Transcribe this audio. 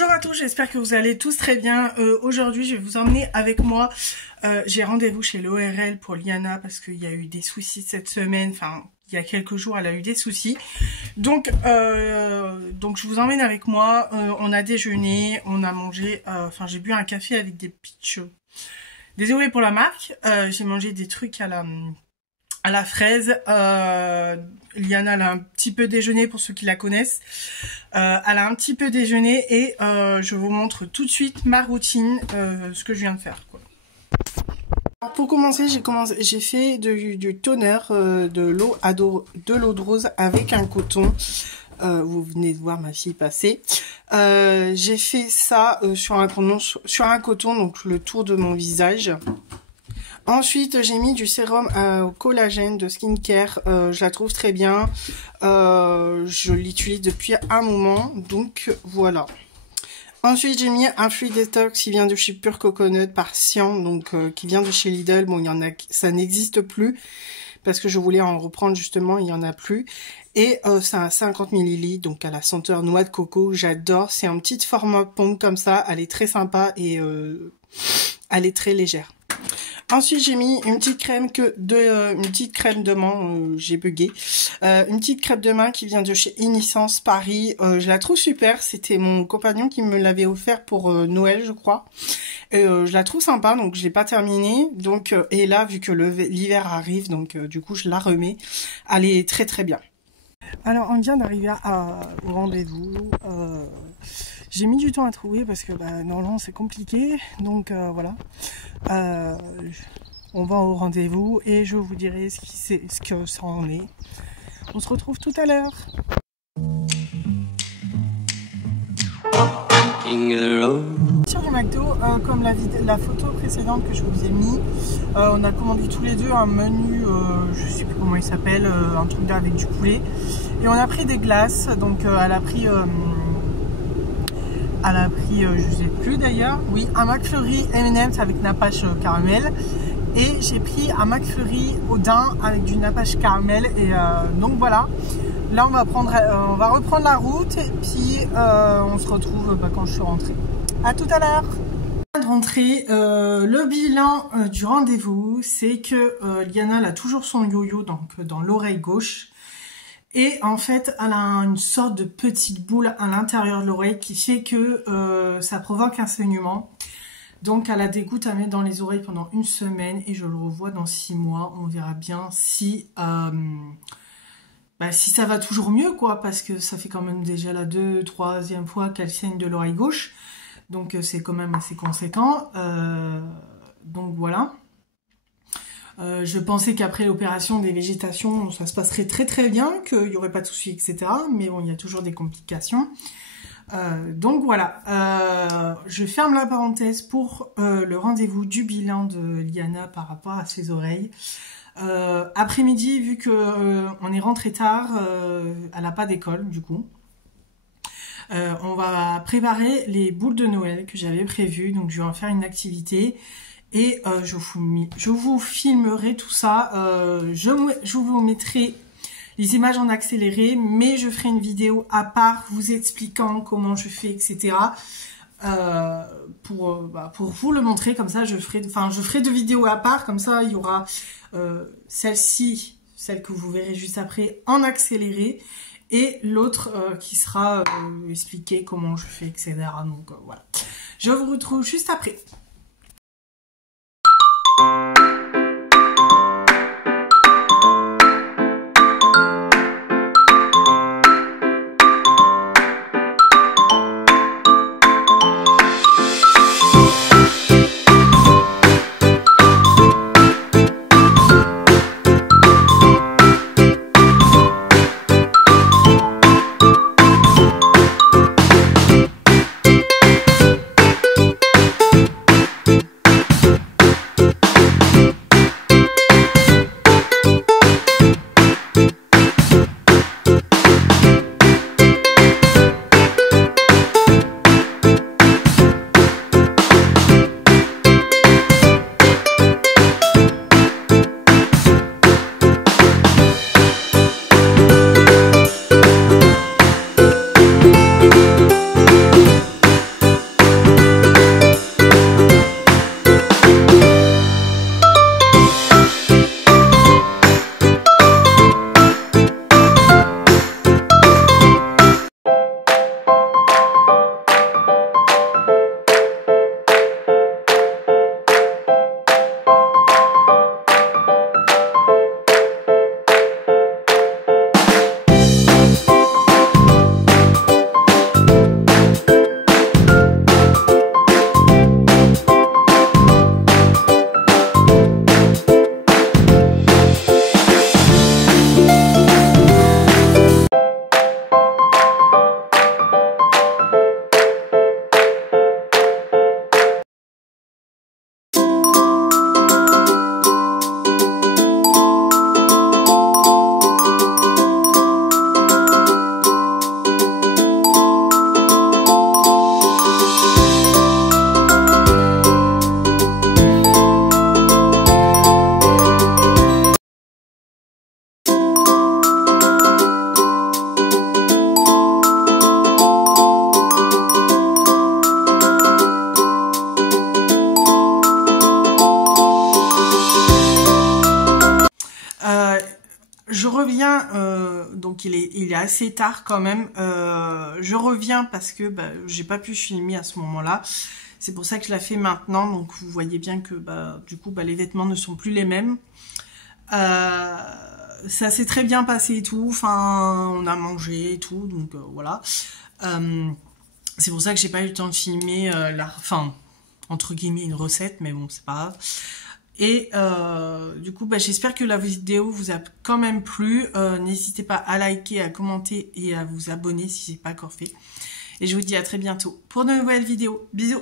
Bonjour à tous, j'espère que vous allez tous très bien. Aujourd'hui, je vais vous emmener avec moi. J'ai rendez-vous chez l'ORL pour Liana parce qu'il y a eu des soucis cette semaine. Enfin, il y a quelques jours, elle a eu des soucis. Donc je vous emmène avec moi. On a déjeuné, on a mangé. Enfin, j'ai bu un café avec des peach. Désolée pour la marque. J'ai mangé des trucs à la fraise. Liana, elle a un petit peu déjeuné pour ceux qui la connaissent. Elle a un petit peu déjeuné et je vous montre tout de suite ma routine, ce que je viens de faire, quoi. Alors pour commencer, j'ai fait du toner, de l'eau de rose avec un coton. Vous venez de voir ma fille passer. J'ai fait ça sur un coton, donc le tour de mon visage. Ensuite, j'ai mis du sérum au collagène de skincare. Je la trouve très bien. Je l'utilise depuis un moment. Donc, voilà. Ensuite, j'ai mis un fluide détox qui vient de chez Pure Coconut par Sian. Donc, qui vient de chez Lidl. Bon, il y en a, ça n'existe plus. Parce que je voulais en reprendre justement. Il n'y en a plus. Et c'est un 50 ml. Donc, à la senteur noix de coco. J'adore. C'est un petit format pompe comme ça. Elle est très sympa et elle est très légère. Ensuite, j'ai mis une petite crème de main, j'ai bugué. Une petite crème de main qui vient de chez Innocence Paris. Je la trouve super. C'était mon compagnon qui me l'avait offert pour Noël, je crois. Je la trouve sympa, donc je l'ai pas terminée. Donc, et là, vu que l'hiver arrive, donc du coup, je la remets. Elle est très très bien. Alors, on vient d'arriver au rendez-vous. J'ai mis du temps à trouver parce que normalement c'est compliqué, donc voilà. On va au rendez-vous et je vous dirai ce que ça en est. On se retrouve tout à l'heure. Sur du McDo, comme la photo précédente que je vous ai mis, on a commandé tous les deux un menu, je sais plus comment il s'appelle, un truc là avec du poulet. Et on a pris des glaces, donc elle a pris, je sais plus d'ailleurs, oui, un McFlurry M&M's avec nappage caramel. Et j'ai pris un McFlurry au daim avec du nappage caramel. Et donc voilà, là on va reprendre la route et puis on se retrouve quand je suis rentrée. À tout à l'heure. De rentrer, le bilan du rendez-vous, c'est que Liana elle a toujours son yo-yo dans l'oreille gauche. Et en fait, elle a une sorte de petite boule à l'intérieur de l'oreille qui fait que ça provoque un saignement. Donc, elle a des gouttes à mettre dans les oreilles pendant une semaine et je le revois dans 6 mois. On verra bien si ça va toujours mieux, quoi, parce que ça fait quand même déjà la 2e, 3e fois qu'elle saigne de l'oreille gauche. Donc, c'est quand même assez conséquent. Donc, voilà. Je pensais qu'après l'opération des végétations, ça se passerait très très bien, qu'il n'y aurait pas de soucis, etc. Mais bon, il y a toujours des complications. Donc voilà, je ferme la parenthèse pour le rendez-vous du bilan de Liana par rapport à ses oreilles. Après-midi, vu que on est rentré tard, elle n'a pas d'école du coup. On va préparer les boules de Noël que j'avais prévues, donc je vais en faire une activité. Et je vous filmerai tout ça, je vous mettrai les images en accéléré, mais je ferai une vidéo à part vous expliquant comment je fais, etc. Pour vous le montrer, comme ça je ferai 2 vidéos à part, comme ça il y aura celle-ci, celle que vous verrez juste après en accéléré, et l'autre qui sera expliqué comment je fais, etc. Donc voilà, je vous retrouve juste après. donc il est assez tard quand même. Je reviens parce que j'ai pas pu filmer à ce moment-là. C'est pour ça que je la fais maintenant. Donc vous voyez bien que du coup les vêtements ne sont plus les mêmes. Ça s'est très bien passé et tout. Enfin, on a mangé et tout. Donc voilà. C'est pour ça que j'ai pas eu le temps de filmer entre guillemets une recette, mais bon, c'est pas grave. Et du coup, j'espère que la vidéo vous a quand même plu. N'hésitez pas à liker, à commenter et à vous abonner si c'est pas encore fait. Et je vous dis à très bientôt pour de nouvelles vidéos. Bisous!